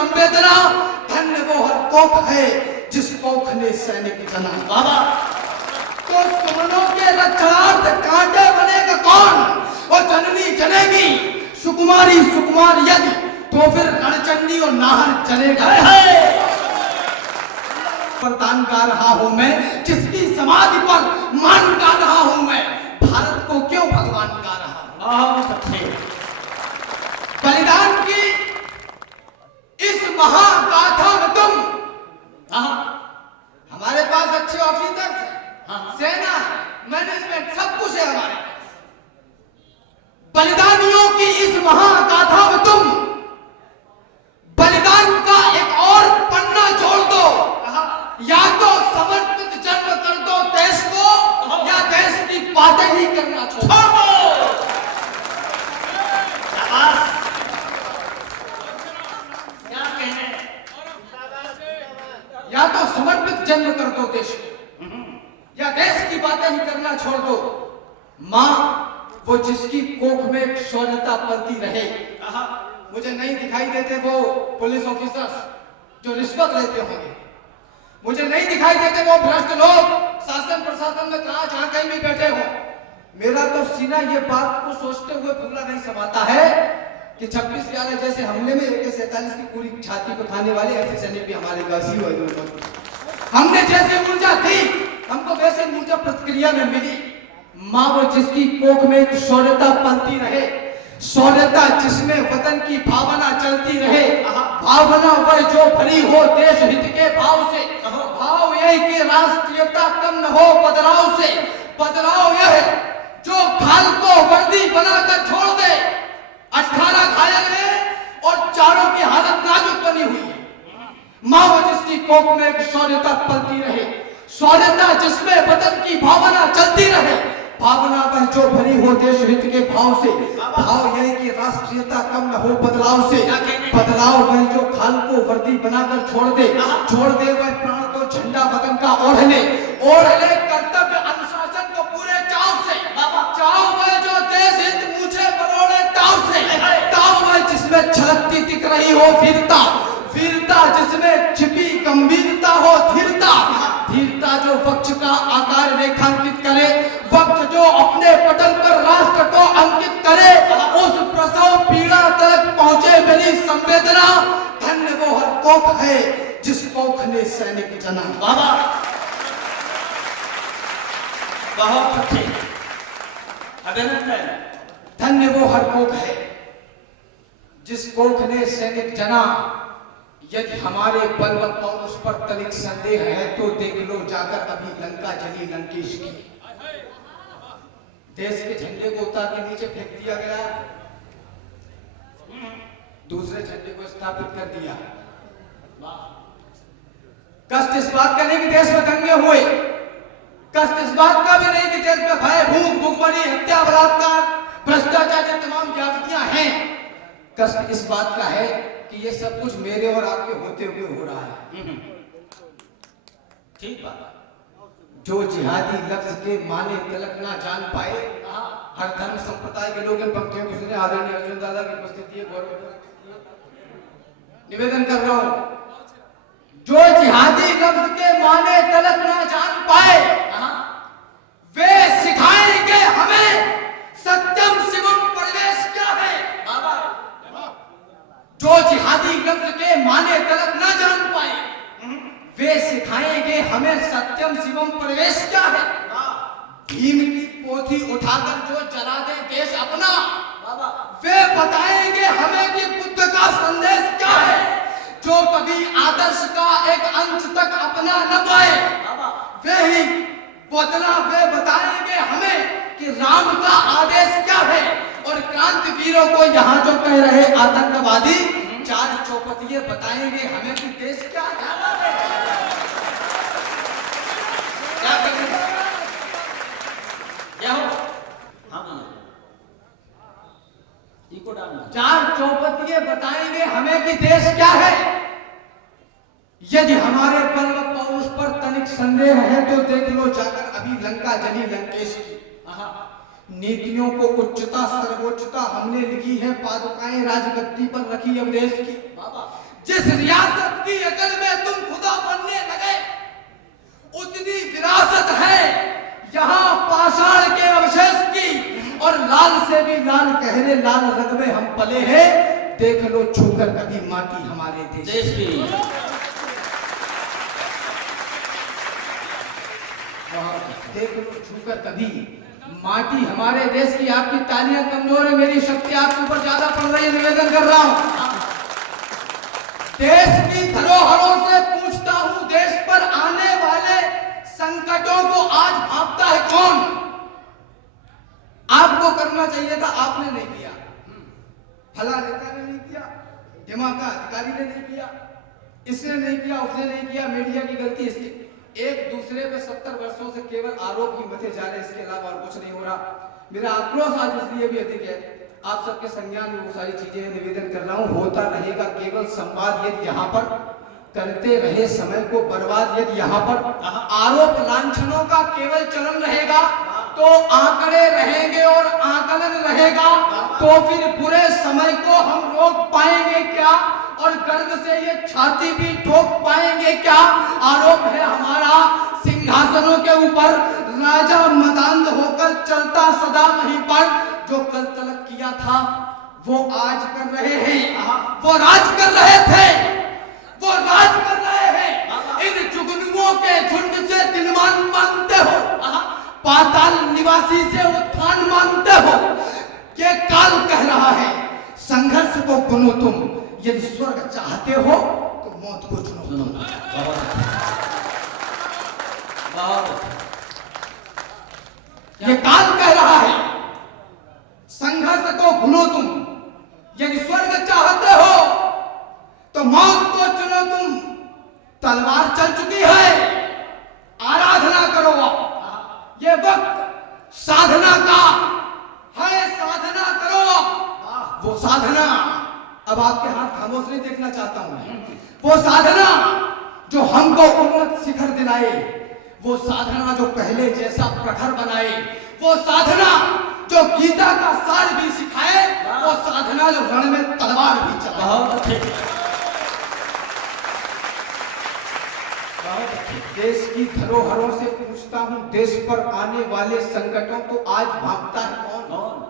संवेदना, धन्य वो हर कोख है जिस कोख ने सैनिक जना। बाबा तो सुमनों के रक्षार्थ कांटे बनेगा कौन, और जननी जनेगी सुकुमारी सुकुमार यदि, तो फिर रणचंडी और नाहर चलेगा। प्रदान गा रहा हूं मैं, जिसकी समाधि पर मान गा रहा हूं मैं, भारत को क्यों भगवान गा रहा हूं। बलिदान की इस महागाथा में तुम, हमारे पास अच्छे ऑफिसर हैं, सेना है, मैनेजमेंट सब कुछ है हमारे पास। बलिदानियों की इस महागाथा में तुम बलिदान का एक और पन्ना जोड़ दो, या तो समर्पित जन्म कर दो देश को, या देश की बातें ही करना छोड़ो। क्या कहने, या तो समर्पित जन्म कर दो देश को, या देश की बातें ही करना छोड़ दो। मां वो जिसकी कोख में शौर्यता पलती रहे। मुझे नहीं दिखाई देते वो पुलिस ऑफिसर्स जो रिश्वत लेते होंगे, मुझे नहीं दिखाई देते वो भ्रष्ट लोग शासन प्रशासन में कहां जहां कहीं भी बैठे हो। मेरा तो सीना ये बात को सोचते हुए फूला नहीं समाता है कि 26/11 जैसे हमले में AK-47 की पूरी छाती पर खाने वाले ऐसे सैनिक भी हमारे पास ही हुए। हमने जैसे ऊर्जा दी, हमको वैसे ऊर्जा प्रतिक्रिया में मिली। मां वो जिसकी कोख में शौर्यता पलती रहे, शौर्यता जिसमें वतन की भावना चलती रहे, भावना वह जो भरी हो देश हित के भाव से, भाव यह कि राष्ट्रीयता कम न हो बदलाव से, बदलाव यह जो खाल को वर्दी बनाकर छोड़ दे। 18 घायल हैं और चारों की हालत नाजुक बनी हुई है। मां वो जिसकी कोख में शौर्यता पलती रहे, शौर्यता जिसमें वतन की भावना चलती रहे, भावना वह जो भरी हो देश हित के भाव से, भाव यह कि राष्ट्रीयता कम न हो बदलाव से, बदलाव वह जो खाल को वर्दी बनाकर छोड़ दे वह प्राण तो झंडा वतन का ओढ़ ले कर्तव्य अनुशासन को पूरे चाव से, चाव वह जो देश हित मुझे बरोड़े ताव से, ताव वह जिसमें छलकती दिख रही हो वीरता, वीरता जिसमें छिपी गंभीरता हो धीरता, धीरता जो वक्ष का आकार रेखांकित करे, वक्त जो अपने पटल पर राष्ट्र को अंकित करे, उस प्रसव पीड़ा तक पहुंचे मेरी संवेदना, धन्य वो हर कोख है जिस कोख ने सैनिक जना। बाबा बहुत अच्छे, धन्य वो हर कोख है जिस कोख ने सैनिक जना। यदि हमारे बल व पौरुष पर तनिक संदेह है तो देख लो जाकर अभी लंका जली लंकेश की। देश के झंडे को उतार के नीचे फेंक दिया गया, दूसरे झंडे को स्थापित कर दिया। कष्ट इस बात का नहीं कि देश में दंगे हुए, कष्ट इस बात का भी नहीं कि देश में भय भूख भुखमरी हत्या बलात्कार भ्रष्टाचार की तमाम ज्यादतियां हैं। कष्ट इस बात का है कि ये सब कुछ मेरे और आपके होते हुए हो रहा है। ठीक बात। जो जिहादी लफ्ज के माने तलक ना जान पाए, हर धर्म संप्रदाय के लोग इन पंक्तियों को सुने। आदरणीय अर्जुन दादा की उपस्थिति निवेदन कर रहा हूं। जो जिहादी लफ्ज के माने तलक ना जान पाए, वे सिखाएंगे हमें सत्यम शिवम प्रवेश क्या है। जो जिहादी लफ्ज के माने तलक ना जान पाए, वे सिखाएंगे हमें सत्यम शिवम प्रवेश क्या है। भीम की पोथी उठाकर जो जला दे देश अपना, वे बताएंगे हमें कि बुद्ध का संदेश क्या है। जो कभी आदर्श का एक अंश तक अपना न पाए, वे ही बदला वे बताएंगे हमें कि राम का आदेश क्या है। और क्रांतिवीरों को यहाँ जो कह रहे आतंकवादी चार चौपतिये बताएंगे हमें कि देश क्या है। क्या करें? क्या हो? चार चौपतिये बताएंगे हमें कि देश क्या है। यदि हमारे बल व पौरुष पर तनिक संदेह है तो देख लो जाकर अभी लंका जली लंकेश की। नीतियों को उच्चता सर्वोच्चता हमने लिखी है, पादुकाएं राजगद्दी पर रखी अवधेश की। जिस रियासत की अकल में तुम खुदा बनने लगे, उतनी विरासत है यहाँ पाषाण के अवशेष की, और लाल से भी लाल गहरे लाल रंग में हम पले हैं। देख लो छूकर कभी माटी हमारे देश की। देख लो छूकर कभी माटी हमारे देश की। आपकी तालियां कमजोर है, मेरी शक्ति आपके ऊपर ज्यादा पड़ रही है, निवेदन कर रहा हूं। देश की धरोहरों से पूछता हूं, देश पर आने वाले संकटों को आज भांपता है कौन? आपको करना चाहिए था, आपने नहीं किया। फला नेता ने नहीं किया, दिमाग का अधिकारी ने नहीं किया, इसने नहीं किया, उसने नहीं किया, मीडिया की गलती इसकी। एक दूसरे पे 70 वर्षों से केवल आरोप ही मचे जा रहे, इसके अलावा और कुछ नहीं हो रहा। मेरा आक्रोश आज इसलिए भी अधिक है, आप सबके संज्ञान में वो सारी चीजें निवेदन कर रहा हूं। होता रहेगा केवल संवाद यदि यहाँ पर करते रहे समय को बर्बाद, यदि यहाँ पर आरोप लांछनों का केवल चलन रहेगा तो आंकड़े रहेंगे और आकलन रहेगा, तो फिर बुरे समय को हम रोक पाएंगे क्या? और गर्व से ये छाती भी ठोक पाएंगे क्या? आरोप है हमारा सिंहासनों के ऊपर राजा मदांध होकर चलता सदा वहीं पर, जो कल तलक किया था वो आज कर रहे हैं, वो राज कर रहे थे, वो राज कर रहे हैं। इन जुगनुओं के झुंड से दिनमान मांगते हो, पाताल निवासी से उत्थान मांगते हो। ये काल कह रहा है संघर्ष को चुनो तुम, यदि स्वर्ग चाहते हो तो मौत को चुनो। ये काल कह रहा है संघर्ष को चुनो तुम, यदि स्वर्ग चाहते हो तो मौत को चुनो तुम। तलवार चल चुकी है, आराधना करो। ये वक्त साधना का है, साधना करो। वो साधना, अब आपके हाथ खामोश नहीं देखना चाहता हूं मैं। वो साधना जो हमको उन्नत शिखर दिलाए, वो साधना जो पहले जैसा प्रखर बनाए, वो साधना जो गीता का सार भी सिखाए, वो साधना जो रण में तलवार भी चलाए। देश की धरोहरों से पूछता हूं, देश पर आने वाले संकटों को आज भांपता है कौन?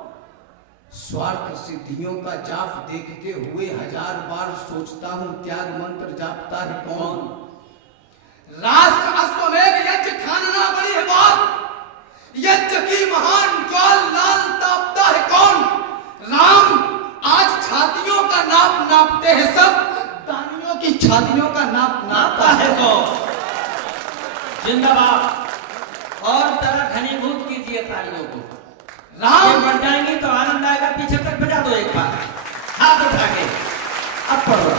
स्वार्थ सिद्धियों का जाप देखते हुए हजार बार सोचता हूं, त्याग मंत्र जापता है कौन? राष्ट्र अश्वमेध यज्ञ ठानना बड़ी है बात, यज्ञ की महान ज्वाल लाल तापता है कौन? राम आज छातियों का नाप नापते हैं सब, दानियों की छातियों का नाप नापता है कौन? जिंदाबाद। और तरह घनीभूत कीजिए तालियों को। राम बढ़ जाएंगी तो आनंद आएगा। पीछे तक बजा दो एक बार, हाथ उठा के। अब पढ़ो।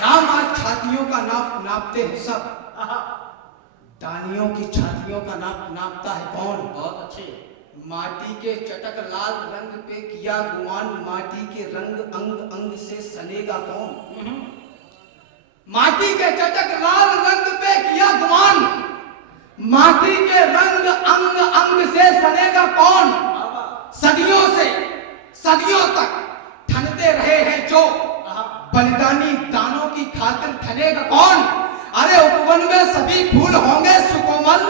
राम आज छातियों का नाप नापते हैं सब, दानियों की छातियों का नाप नापता है कौन? बहुत अच्छे। माटी के चटक लाल रंग पे किया गुमान, माटी के रंग अंग अंग से सनेगा कौन? माटी के चटक लाल रंग पे किया गुमान, माटी के रंग अंग अंग से सनेगा कौन? सदियों से सदियों तक ठनते रहे हैं जो बलिदानी दानों की खातिर ठनेगा कौन? अरे उपवन में सभी फूल होंगे सुकोमल,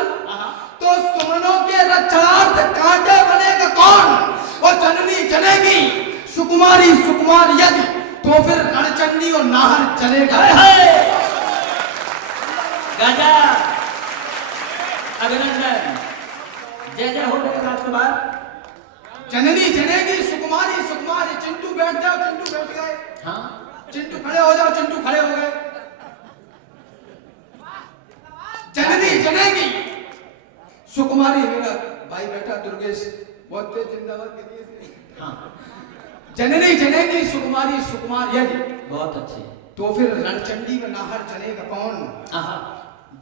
तो सुमनों के रक्षणार्थ कांटे बनेगा कौन? और जननी जनेगी सुकुमारी सुकुमार यदि, तो फिर रणचंडी और नाहर चलेगा। गजब, अभिनंदन, जय जय हो गए राजकुमार। जननी जनेगी सुकुमारी सुकुमारी। चिंटू बैठ जाओ, चिंटू बैठ गए। हाँ, चिंटू खड़े हो जाओ, चिंटू खड़े हो गए। जननी जनेगी सुकुमारी, मेरा भाई बेटा दुर्गेश बहुत तेज जिंदाबाद। हाँ, जननी जनेगी सुकुमारी सुकुमार यदि, बहुत अच्छे। तो फिर रणचंडी में नाहर चलेगा कौन? आहा,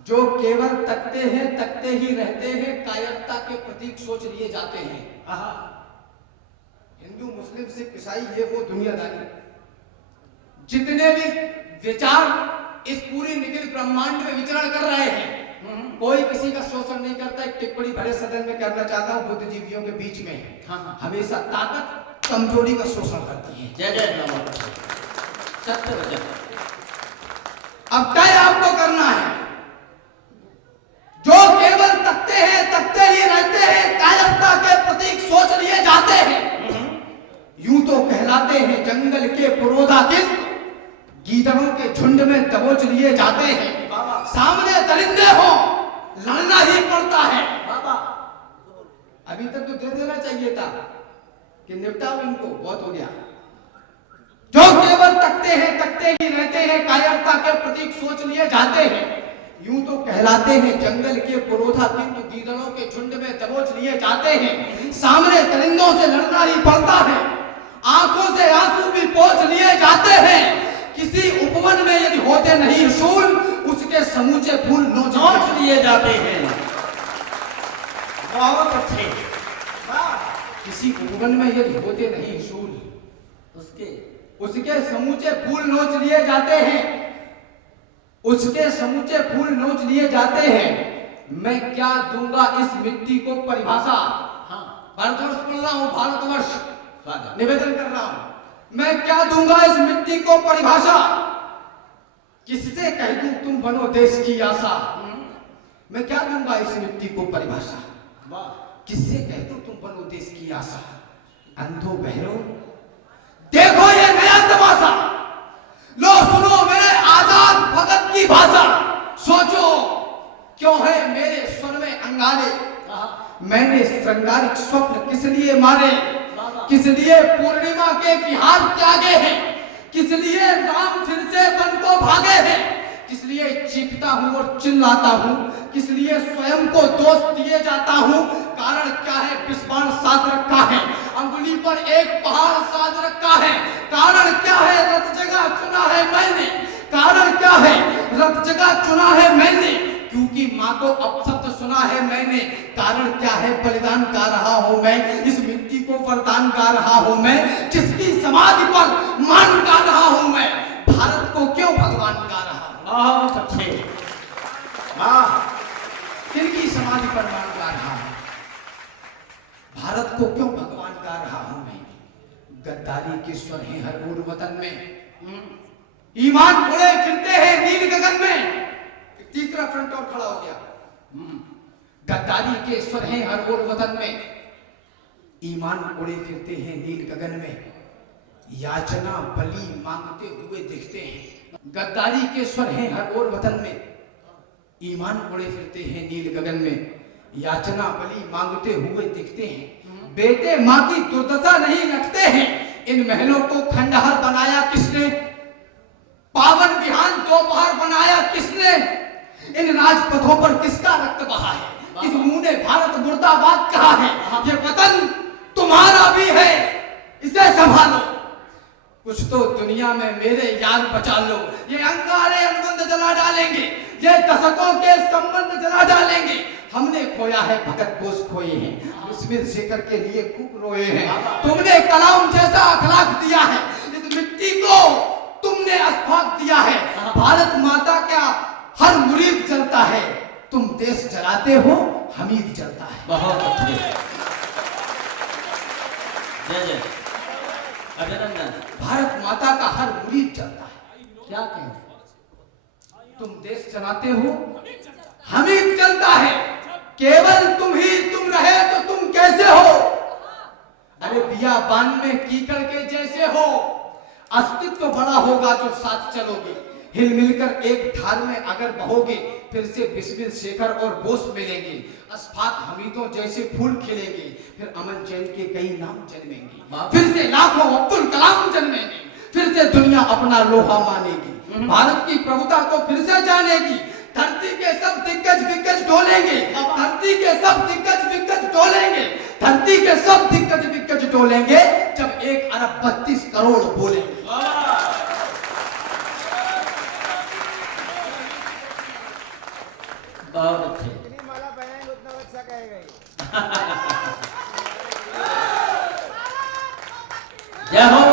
जो केवल तकते हैं, तकते ही रहते हैं, कायरता के प्रतीक सोच लिए जाते हैं। आहा, हिंदू मुस्लिम सिख ईसाई ये वो दुनियादारी, जितने भी विचार इस पूरी निखिल ब्रह्मांड में विचरण कर रहे हैं, कोई किसी का शोषण नहीं करता। एक टिप्पणी भरे सदन में करना चाहता हूँ, बुद्धिजीवियों के बीच में हाँ, हमेशा ताकत कमजोरी का शोषण करती है। जय जय। सत्य वचन। अब तय आपको करना है। जो केवल तकते ही रहते हैं, कायरता के प्रतीक सोच लिए जाते हैं, यूं तो कहलाते हैं जंगल के पुरोधा, किंतु गीदड़ों के झुंड में दबोच लिए जाते हैं। सामने दरिंदे हो, लड़ना ही पड़ता है। अभी तक तो दे देना चाहिए था कि निपटाओ इनको, बहुत हो गया। जो केवल तकते ही रहते हैं, कायरता के प्रतीक सोच लिए जाते हैं, यूं तो कहलाते हैं जंगल के पुरोधा, किंतु गीदड़ों के झुंड में दबोच लिए जाते हैं। सामने दरिंदों से लड़ना ही पड़ता है, आंखों से आंसू भी पोंछ लिए जाते हैं। किसी उपवन में यदि होते नहीं असूल, उसके समूचे फूल नोच लिए जाते हैं। बहुत अच्छे। किसी उपवन में यदि होते नहीं असूल, उसके समूचे फूल नोच लिए जाते हैं। उसके समूचे फूल नोच लिए जाते हैं। मैं क्या दूंगा इस मिट्टी को परिभाषा। भारतवर्ष बोल रहा हूं, भारतवर्ष निवेदन कर रहा हूं। मैं क्या दूंगा इस मिट्टी को परिभाषा, किससे कह दूं तुम बनो देश की आशा। मैं क्या दूंगा इस मिट्टी को परिभाषा, किससे कह दूं तुम बनो देश की आशा। अंधो बहरो देखो ये नया तमाशा, लो सुनो मेरे आजाद भगत की भाषा। सोचो क्यों है मेरे स्वर में अंगारे, मैंने श्रृंगारिक स्वप्न किस लिए मारे। किस लिए पूर्णिमा के विहार त्यागे हैं, किस लिए राम फिर से वन को भागे हैं। किस लिए चीखता हूं और चिल्लाता हूं, किस लिए स्वयं को दोष दिए जाता हूं। कारण क्या है, विस्बाण साध रखा है, अंगुली पर एक पहाड़ साध रखा है। कारण क्या है, रत जगह चुना है मैंने। कारण क्या है, रत जगह चुना है मैंने, क्योंकि माँ को अपशब्द सुना है मैंने। कारण क्या है, बलिदान गा रहा हूं मैं, इस मिट्टी को वरदान गा रहा हूं मैं, जिसकी समाधि पर मान गा रहा हूं मैं। भारत को क्यों भगवान गा रहा हूं। बहुत अच्छे। किनकी समाधि पर मान गा रहा हूं, भारत को क्यों भगवान गा रहा हूं मैं। गद्दारी के स्वर हैं हर ओर वतन में, ईमान उड़े फिरते हैं नील गगन में। तीसरा फ्रंट और खड़ा हो गया। गद्दारी के स्वर हैं हर ओर वतन में, ईमान उड़े फिरते हैं नील गगन में। याचना बलि मांगते हुए दिखते हैं। गद्दारी के स्वर हैं हर ओर वतन में, ईमान उड़े फिरते हैं नील गगन में। याचना बलि मांगते हुए दिखते हैं। बेटे माँ की दुर्दशा नहीं रखते हैं। इन महलों को खंडहर बनाया किसने, पावन विहान दोपहर बनाया किसने। इन राजपथों पर किसका रक्त बहा है, किस मुंह ने भारत मुर्दाबाद कहा है। ये वतन तुम्हारा भी है, इसे संभालो। कुछ तो दुनिया में मेरे यार बचा लो। ये अंगारे अनुबंध जला डालेंगे, ये दशकों के संबंध जला डालेंगे। हमने खोया है, भगत बोस खोए हैं, बिस्मिल शेखर के लिए खूब रोए हैं। तुमने कलाम जैसा अखलाक दिया है, इस मिट्टी को तुमने अस्फाक दिया है। भारत माता का हर मुरीद जलता है, तुम देश जलाते हो, हमीद जलता है। बहुत अच्छे। जय जय, अभिनंदन। भारत माता का हर मुरीद जलता है। क्या कहें, तुम देश चलाते हो, हमीद चलता है। केवल तुम ही तुम रहे तो तुम कैसे हो। अरे बियाबान में कीकड़ के जैसे हो। अस्तित्व बड़ा होगा जो साथ चलोगे, हिल मिलकर एक धार में अगर बहोगे, फिर से बिस्मिल शेखर और बोस मिलेंगे। अस्फाक हमीदों जैसे फूल खिलेंगे, फिर अमन चैन के कई नाम जन्मेंगे। फिर से लाखों अब्दुल कलाम जन्मेंगे, फिर से दुनिया अपना लोहा मानेगी। भारत की प्रभुता को फिर से जानेगी। धरती के सब दिग्गज विग्गज डोलेंगे, धरती के सब दिग्गज विग्गज डोलेंगे, धरती के सब दिग्गज विग्गज डोलेंगे, जब 1 अरब 32 करोड़ बोलेंगे। बहुत अच्छे। जितनी माला पहनेंगे उतना अच्छा कहेगा ये। जय हो।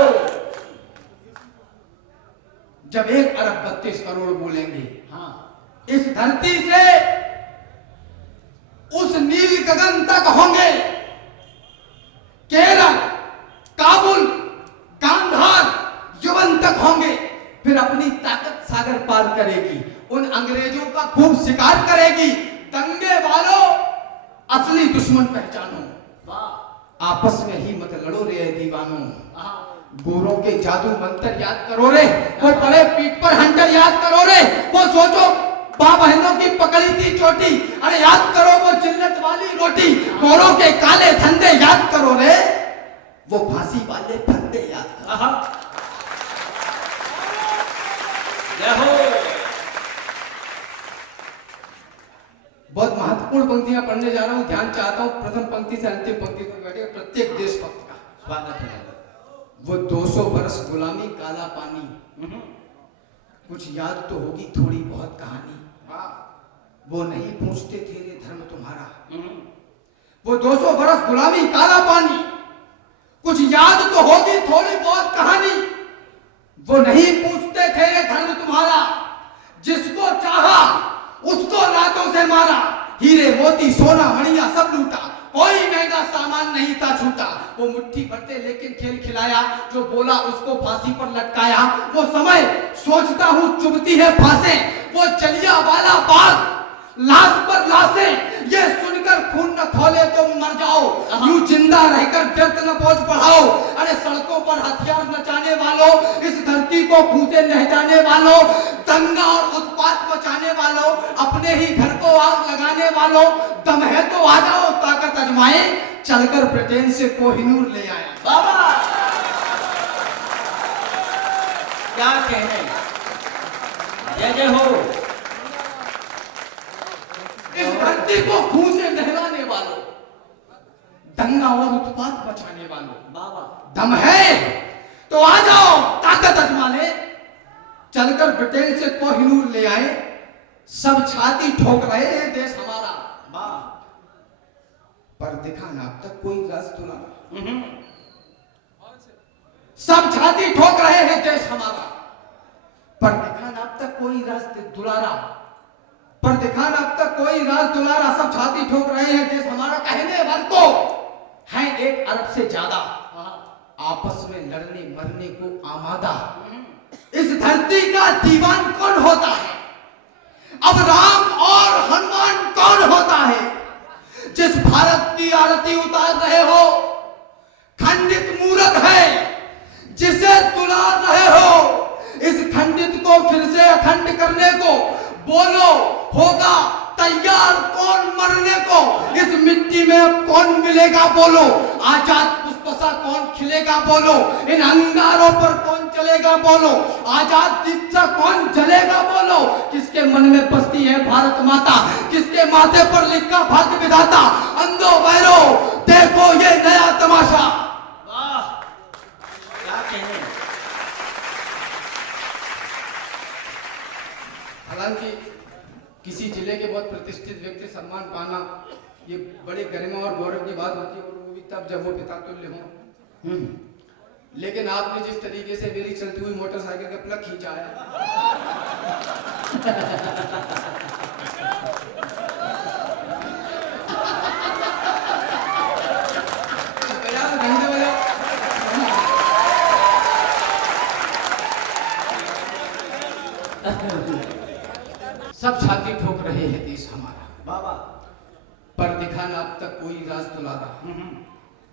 जब 1 अरब 32 करोड़ बोलेंगे, हाँ, इस धरती से उस नील गगन तक होंगे। केरल, काबुल, गांधार, यवन तक होंगे। आपस में ही मत लड़ो रे दीवानों, गोरों के जादू मंत्र याद करो रे, वो बड़े पीठ पर हंटर याद करो रे, वो सोचो माँ बहनों की पकड़ी थी चोटी, अरे याद करो वो जिल्लत वाली रोटी, गोरों के काले धंधे याद करो रे, वो फांसी वाले फंदे याद करो। बहुत महत्वपूर्ण पंक्तियां पढ़ने जा रहा हूं, ध्यान चाहता हूं प्रथम पंक्ति से अंतिम पंक्ति तक बैठे प्रत्येक देशभक्त का स्वागत है। वो 200 बरस गुलामी काला पानी, कुछ याद तो होगी थोड़ी बहुत कहानी, वो नहीं पूछते थे रे धर्म तुम्हारा, वो 200 बरस गुलामी काला पानी, कुछ याद तो होगी थोड़ी बहुत कहानी, वो नहीं पूछते थे रे धर्म तुम्हारा, जिसको चाहा उसको रातों से मारा, हीरे मोती सोना मणिया सब लूटा, कोई महंगा सामान नहीं था छूटा, वो मुट्ठी भरते लेकिन खेल खिलाया, जो बोला उसको फांसी पर लटकाया, वो समय सोचता हूँ चुभती है फांसे, वो जलिया वाला बाग लाश पर लाशें, ये सुनकर खून न खोले तो मर जाओ, यूं जिंदा रहकर व्यर्थ न बोझ बढ़ाओ, अरे सड़कों पर हथियार नचाने वालों, इस धरती को भूते नहलाने वालों, दंगा और उत्पात मचाने वालों, अपने ही घर को आग लगाने वालों, दम है तो आ जाओ ताकत आजमाए, चलकर ब्रिटेन से कोहिनूर ले आए। बाबा क्या कहने, जय जय हो। इस धरती को खून से नहलाने वालों, दंगा और उत्पात मचाने वालों, बाबा दम है तो आ जाओ ताकत आजमा ले, चलकर ब्रिटेन से कोहिनूर ले आए, सब छाती ठोक रहे हैं देश हमारा, पर दिखा ना अब तक कोई राज दुलारा, सब छाती ठोक रहे हैं देश हमारा, पर दिखा ना अब तक कोई राज दुलारा, पर दिखा ना अब तक कोई राज दुलारा, सब छाती ठोक रहे हैं देश हमारा, कहने भर को है 1 अरब से ज्यादा, आपस में लड़ने मरने को आमादा, इस धरती का दीवान कौन होता है, अब राम और हनुमान कौन होता है, जिस भारत की आरती उतार रहे हो, खंडित मूरत है जिसे दुलार रहे हो, इस खंडित को फिर से अखंड करने को बोलो, होगा तैयार कौन मरने को, इस मिट्टी में अब कौन मिलेगा बोलो, आजाद पुष्पसा कौन खिलेगा बोलो, इन अंगारों पर कौन चलेगा बोलो, आजाद दीप्सा कौन जलेगा बोलो, किसके मन में बसती है भारत माता, किसके माथे पर लिखा भाग्य विधाता, अंधो बहरो देखो ये नया तमाशा। वाह क्या कहने। हालांकि किसी जिले के बहुत प्रतिष्ठित व्यक्ति सम्मान पाना ये बड़े गरिमा और गौरव की बात होती है, और वो भी तब जब वो पिता तुल्य हो, लेकिन आपने जिस तरीके से मेरी चलती हुई मोटरसाइकिल का प्लग खींचा है, सब छाती ठोक रहे हैं देश हमारा, बाबा पर दिखा ना अब तक कोई राज दुलारा,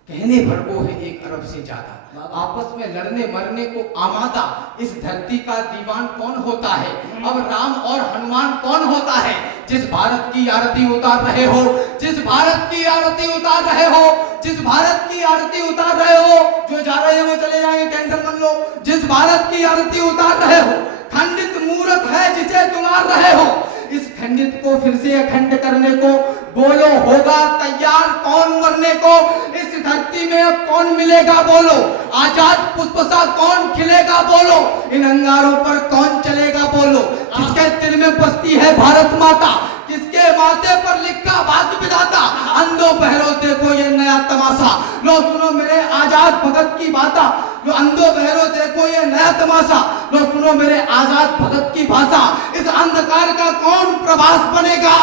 कहने भर को है 1 अरब से ज्यादा, आपस में लड़ने मरने को आमादा, इस धरती का दीवान कौन होता है, अब राम और हनुमान कौन होता है, जिस भारत की आरती उतार रहे हो, जिस भारत की आरती उतार रहे हो, जिस भारत की आरती उतार रहे हो, जो जा रहे हैं वो चले जाएंगे टेंशन मत लो, जिस भारत की आरती उतार रहे हो, खंडित मूरत है जिसे दुलार रहे हो, इस खंडित को फिर से अखंड करने को बोलो, होगा तैयार कौन मरने को, इस धरती में अब कौन मिलेगा बोलो, आजाद पुष्पसा कौन खिलेगा बोलो, इन अंगारों पर कौन चलेगा बोलो, किसके दिल में बसती है भारत माता, किसके माथे पर लिखा भाग्य विधाता, अंधो बहरो देखो ये नया तमाशा, लो सुनो मेरे आजाद भगत की बाता, लो अंधो बहरो देखो ये नया तमाशा, लो सुनो मेरे आजाद भगत की भाषा, इस अंधकार का कौन प्रभास बनेगा,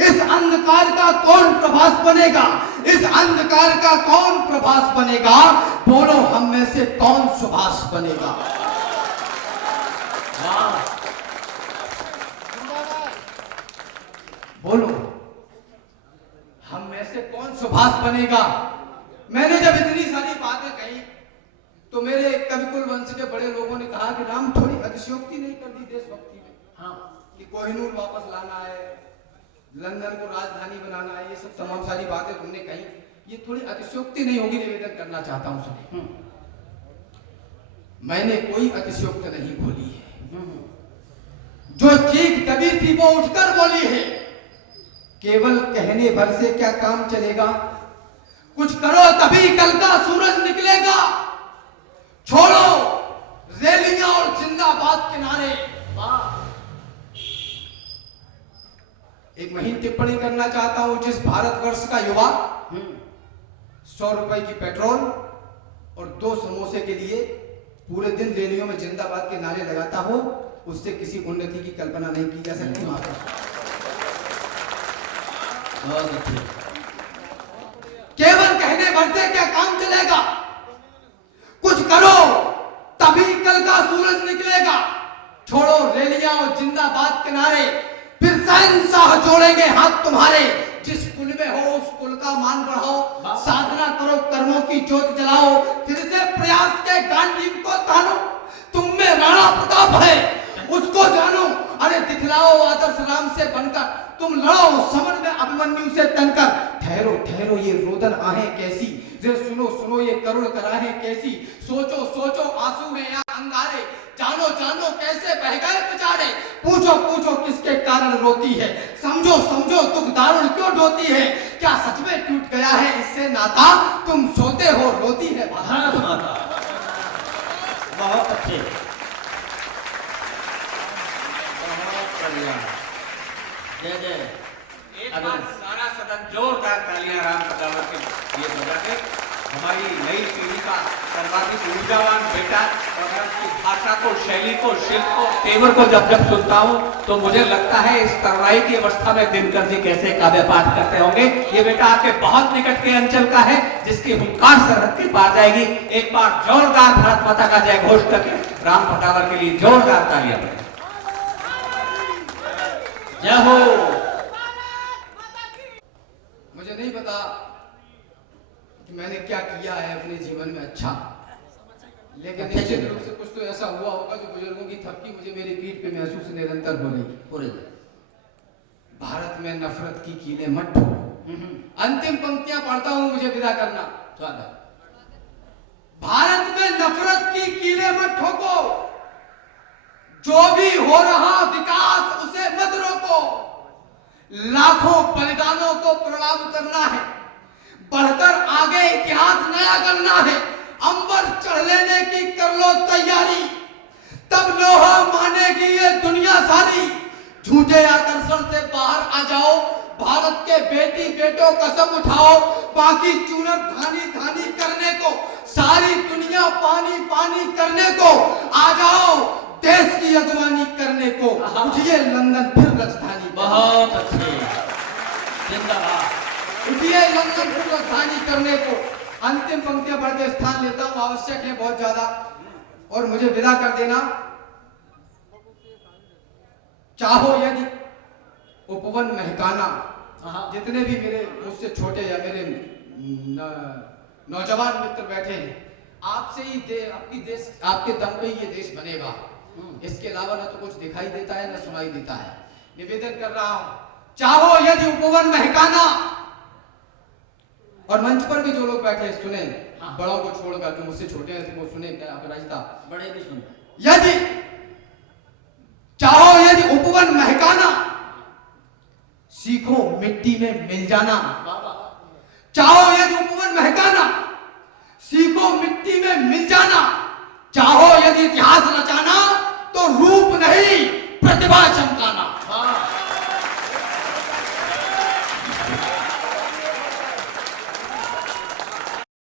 इस अंधकार का कौन प्रभास बनेगा, इस अंधकार का कौन प्रभास बनेगा, बोलो हम में से कौन सुभाष बनेगा। बोलो हम में से कौन सुभाष बनेगा, मैंने जब इतनी सारी बातें कही तो मेरे कविकुल वंश के बड़े लोगों ने कहा कि राम थोड़ी अतिशयोक्ति नहीं कर दी देशभक्ति में। हाँ कि कोहिनूर वापस लाना है, लंदन को राजधानी बनाना है, ये सब तमाम सारी बातें तुमने कही, ये थोड़ी अतिशयोक्ति नहीं होगी, निवेदन करना चाहता हूं सभी। मैंने कोई अतिशयोक्ति नहीं बोली है, जो चीख दबी थी वो उठकर बोली है। केवल कहने भर से क्या काम चलेगा, कुछ करो तभी कल का सूरज निकलेगा। छोड़ो रैलियां और जिंदाबाद के नारे। एक महीन टिप्पणी करना चाहता हूं, जिस भारतवर्ष का युवा 100 रुपए की पेट्रोल और 2 समोसे के लिए पूरे दिन रैलियों में जिंदाबाद के नारे लगाता हो, उससे किसी उन्नति की कल्पना नहीं की जा सकती। केवल कहने भर से क्या काम चलेगा, कुछ करो तभी कल का सूरज निकलेगा। छोड़ो रैलियां और जिंदाबाद के नारे, फिर शहंशाह जोड़ेंगे हाथ तुम्हारे। जिस कुल में हो उस कुल का मान बढ़ाओ, साधना करो कर्मों की ज्योत जलाओ, फिर से प्रयास के गांडीव को तानो। तुम में राणा प्रताप है उसको जानो, अरे दिखलाओ आदर्श राम से बनकर। तुम लड़ो समर में अभिमन्यु से तनकर। ठहरो ठहरो ये रोदन आहें कैसी, जे सुनो सुनो ये करुण कराहें कैसी। सोचो सोचो आंसू है या अंगारे, जानो जानो कैसे बह गए बेचारे। पूछो पूछो किसके कारण रोती है, समझो समझो दुख दारुण क्यों ढोती है। क्या सच में टूट गया है इससे नाता, तुम सोते हो रोती है माता। बहुत अच्छे, बहुत बढ़िया, जय जय। एक बार सारा सदन जोरदार तालियां राम पटावर के लिए बजा के हमारी नई पीढ़ी का सर्वाधिक ऊर्जावान बेटा और मैं उसकी भाषा को, शैली को, शिल्प को, तेवर को जब जब सुनता हूँ तो मुझे लगता है इस तरुणाई की अवस्था में दिनकर जी कैसे काव्य पाठ करते होंगे। ये बेटा आपके बहुत निकट के अंचल का है, जिसकी हुंकार सरहद के पार जाएगी। एक बार जोरदार भारत माता का जय घोष करके राम पटावर के लिए जोरदार तालियां बजाएं। जय हो। मुझे नहीं पता कि मैंने क्या किया है अपने जीवन में अच्छा, लेकिन निश्चित रूप से कुछ तो ऐसा हुआ होगा जो बुजुर्गों की थपकी मुझे मेरी पीठ पे महसूस निरंतर हो रही। भारत में नफरत की कीलें मत ठोको। अंतिम पंक्तियां पढ़ता हूं, मुझे विदा करना। भारत में नफरत की कीलें मत ठोको, जो भी हो रहा विकास उसे मत रोको। लाखों बलिदानों को प्रणाम करना है, बढ़कर आगे इतिहास नया करना है। अंबर चढ़ लेने की कर लो तैयारी, तब लोहा मानेगी ये दुनिया सारी। झूठे आकर्षण से बाहर आ जाओ, भारत के बेटी बेटों कसम उठाओ। बाकी चूनर धानी धानी करने को, सारी दुनिया पानी पानी करने को। आ जाओ देश की अगवानी करने को, उठिए लंदन फिर राजधानी। बहुत अच्छे, जिंदाबाद। उठिए लंदन फिर राजधानी करने को। अंतिम पंक्तियां पढ़ के स्थान लेता हूं, आवश्यक है बहुत ज्यादा, और मुझे विदा कर देना। चाहो यदि उपवन महकाना, जितने भी मेरे मुझसे छोटे या मेरे नौजवान मित्र बैठे हैं, आपसे ही आपके दम पे ही ये देश बनेगा। इसके अलावा न तो कुछ दिखाई देता है न सुनाई देता है। निवेदन कर रहा हूं, चाहो यदि उपवन महकाना। और मंच पर भी जो लोग बैठे सुने, बड़ों को छोड़कर, जो मुझसे छोटे हैं वो सुने, क्या रास्ता बड़े भी सुन। यदि चाहो यदि उपवन महकाना, सीखो मिट्टी में मिल जाना। चाहो यदि उपवन महकाना, सीखो मिट्टी में मिल जाना। चाहो यदि इतिहास रचाना, तो रूप नहीं प्रतिभा चमकाना।